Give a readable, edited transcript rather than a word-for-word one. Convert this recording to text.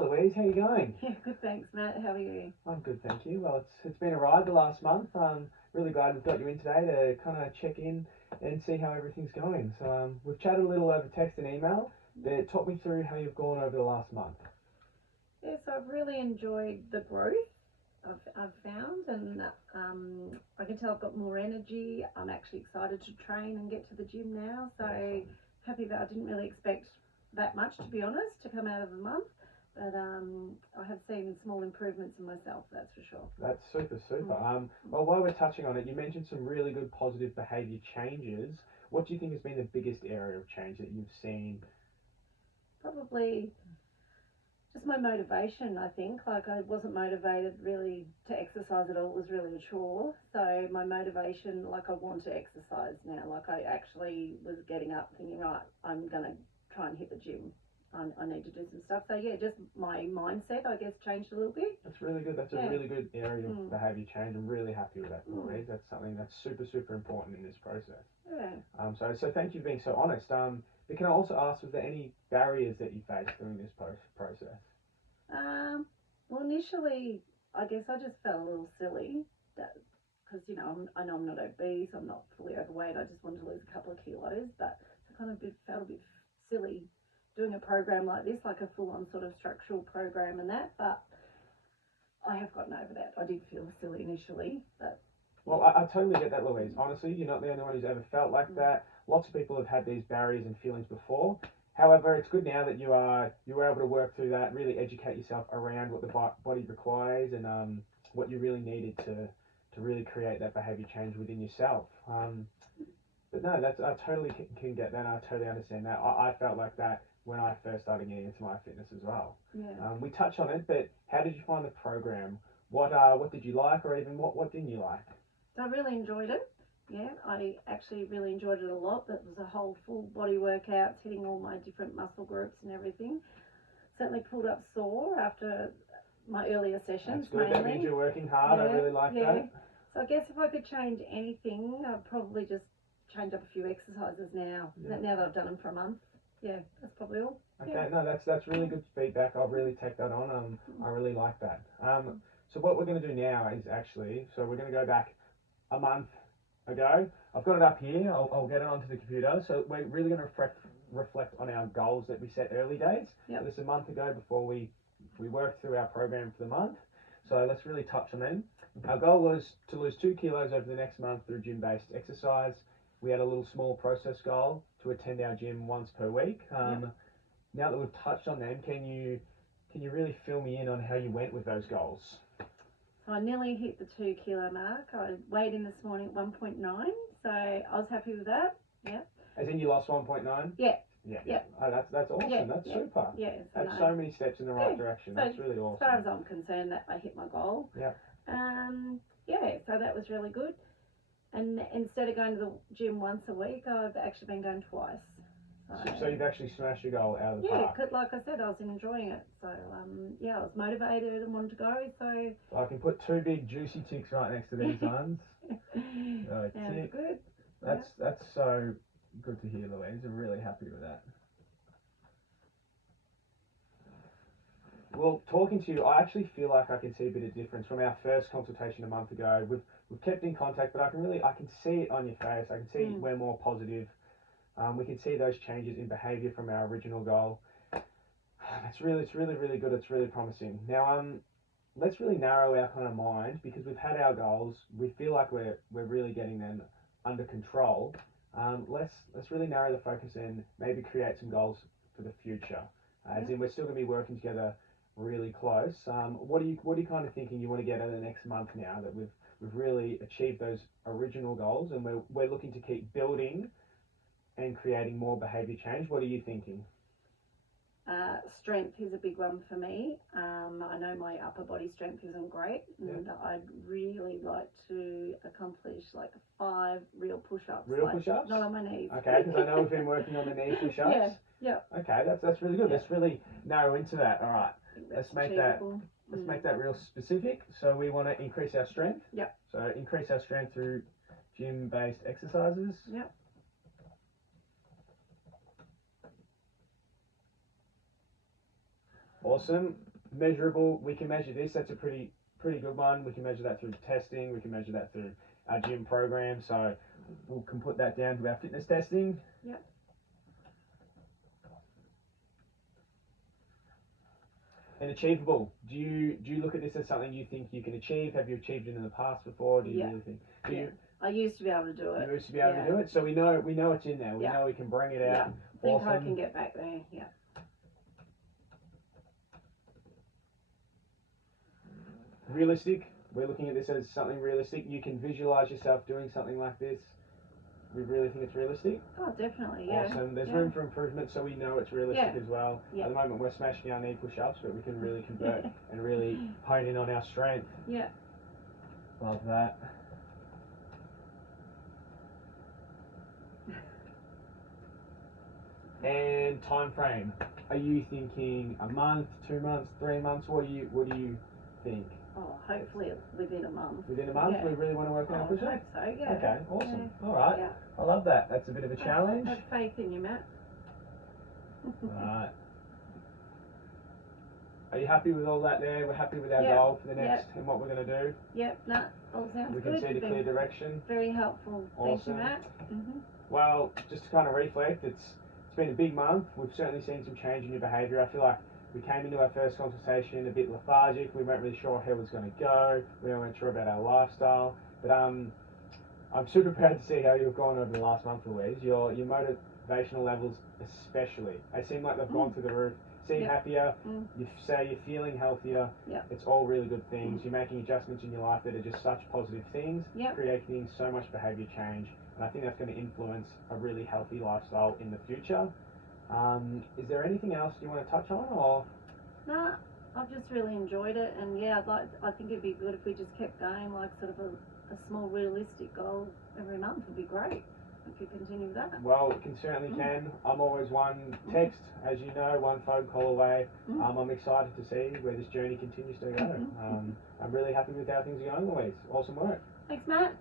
Louise, how you going? Yeah, good, thanks, Matt. How are you? I'm good, thank you. Well, it's been a ride the last month. Really glad we've got you in today to kind of check in and see how everything's going. So we've chatted a little over text and email, but talk me through how you've gone over the last month. Yeah, so I've really enjoyed the growth I've found, and I can tell I've got more energy. I'm actually excited to train and get to the gym now. So happy that I didn't really expect that much, to be honest, to come out of the month. But I have seen small improvements in myself, that's for sure. That's super. Well, while we're touching on it, you mentioned some really good positive behaviour changes. What do you think has been the biggest area of change that you've seen? Probably just my motivation, I think. Like, I wasn't motivated really to exercise at all. It was really a chore. So my motivation, like, I want to exercise now. Like, I actually was getting up thinking, right, I'm going to try and hit the gym. I need to do some stuff. So yeah, just my mindset, I guess, changed a little bit. That's really good. That's a really good area of behaviour change. I'm really happy with that, Louise. That's something that's super important in this process. Yeah. So thank you for being so honest. But can I also ask, was there any barriers that you faced during this process? Well, initially, I guess I just felt a little silly because, you know, I know I'm not obese, I'm not fully overweight, I just wanted to lose a couple of kilos, but I kind of felt a bit silly doing a program like this, like a full-on sort of structural program and that, but I have gotten over that. I did feel silly initially, but... Well, I totally get that, Louise. Honestly, you're not the only one who's ever felt like that. Lots of people have had these barriers and feelings before. However, it's good now that you were able to work through that, really educate yourself around what the body requires and what you really needed to really create that behaviour change within yourself. But no, I totally can get that. I totally understand that. I felt like that when I first started getting into my fitness as well. Yeah. We touched on it, but how did you find the program? What did you like, or even what didn't you like? So I really enjoyed it. Yeah, I actually really enjoyed it a lot. That was a whole full body workout, hitting all my different muscle groups and everything. Certainly pulled up sore after my earlier sessions. That's good. Mainly. That means you're working hard. I really like that. So I guess if I could change anything, I'd probably just change up a few exercises now. Now that I've done them for a month. Yeah, that's probably all. Okay, no, that's really good feedback. I'll really take that on. I really like that. So what we're going to do now is we're going to go back a month ago. I've got it up here. I'll get it onto the computer. So we're really going to reflect on our goals that we set early days. Yep. So this is a month ago before we worked through our program for the month. So let's really touch on them. Our goal was to lose 2 kilos over the next month through gym-based exercise. We had a little small process goal to attend our gym once per week. Now that we've touched on them, can you really fill me in on how you went with those goals? So I nearly hit the 2 kilo mark. I weighed in this morning at 1.9, so I was happy with that. Yeah. As in you lost 1.9? Yeah. Yeah. Oh, that's awesome. Yeah. That's super. Yeah. That's so many steps in the right direction. So that's really awesome. As far as I'm concerned, that I hit my goal. Yeah. So that was really good. And instead of going to the gym once a week, I've actually been going twice. So you've actually smashed your goal out of the park. Yeah, like I said, I was enjoying it. So, I was motivated and wanted to go. So I can put 2 big juicy ticks right next to these ones. Sounds good. That's so good to hear, Louise. I'm really happy with that. Well, talking to you, I actually feel like I can see a bit of difference from our first consultation a month ago. We've kept in contact, but I can see it on your face. I can see we're more positive. We can see those changes in behaviour from our original goal. It's really good. It's really promising. Now, let's really narrow our kind of mind, because we've had our goals. We feel like we're really getting them under control. Let's really narrow the focus and maybe create some goals for the future. As in, we're still going to be working together really close. What are you kind of thinking you want to get in the next month now that we've really achieved those original goals, and we're looking to keep building and creating more behaviour change? What are you thinking? Strength is a big one for me. I know my upper body strength isn't great, and I'd really like to accomplish like 5 real push-ups. Push-ups? Not on my knees. Okay, because I know we've been working on the knee push-ups. Yeah. Okay, that's really good. Let's really narrow into that. All right. Let's make that real specific. So we want to increase our strength. Yep. So increase our strength through gym-based exercises. Yep. Awesome. Measurable, we can measure this. That's a pretty good one. We can measure that through testing. We can measure that through our gym program. So we can put that down to our fitness testing. Yep. And achievable. Do you look at this as something you think you can achieve? Have you achieved it in the past before? Do you really think? I used to be able to do it. You used to be able to do it, so we know it's in there. We know we can bring it out. I think I can get back there. Yeah. Realistic. We're looking at this as something realistic. You can visualize yourself doing something like this. We really think it's realistic. Oh, definitely. Yeah. Awesome. There's room for improvement, so we know it's realistic as well. Yeah. At the moment, we're smashing our knee push-ups, but we can really convert and really hone in on our strength. Yeah. Love that. And time frame. Are you thinking a month, 2 months, 3 months? What do you think? Oh, hopefully within a month. Within a month, we really want to work on our push-ups? I hope so. Yeah. Okay, awesome. Yeah. All right. Yeah. I love that. That's a bit of a challenge. Have faith in you, Matt. Alright. Are you happy with all that there? We're happy with our goal for the next and what we're going to do? Yep, no, all sounds good. We can see the clear direction. Very helpful. Awesome. Thank you, Matt. Well, just to kind of reflect, it's been a big month. We've certainly seen some change in your behaviour. I feel like we came into our first consultation a bit lethargic. We weren't really sure how it was going to go. We weren't sure about our lifestyle. But I'm super proud to see how you've gone over the last month, Louise. Your motivational levels especially. They seem like they've gone through the roof. Seem happier. You say you're feeling healthier. It's all really good things. You're making adjustments in your life that are just such positive things, creating so much behaviour change. And I think that's going to influence a really healthy lifestyle in the future. Is there anything else you want to touch on, or? No, I've just really enjoyed it, and I think it'd be good if we just kept going, like sort of a small realistic goal every month would be great. If you continue that. Well, it certainly can. I'm always one text, as you know, one phone call away. I'm excited to see where this journey continues to go. I'm really happy with how things are going, Louise. Awesome work. Thanks, Matt.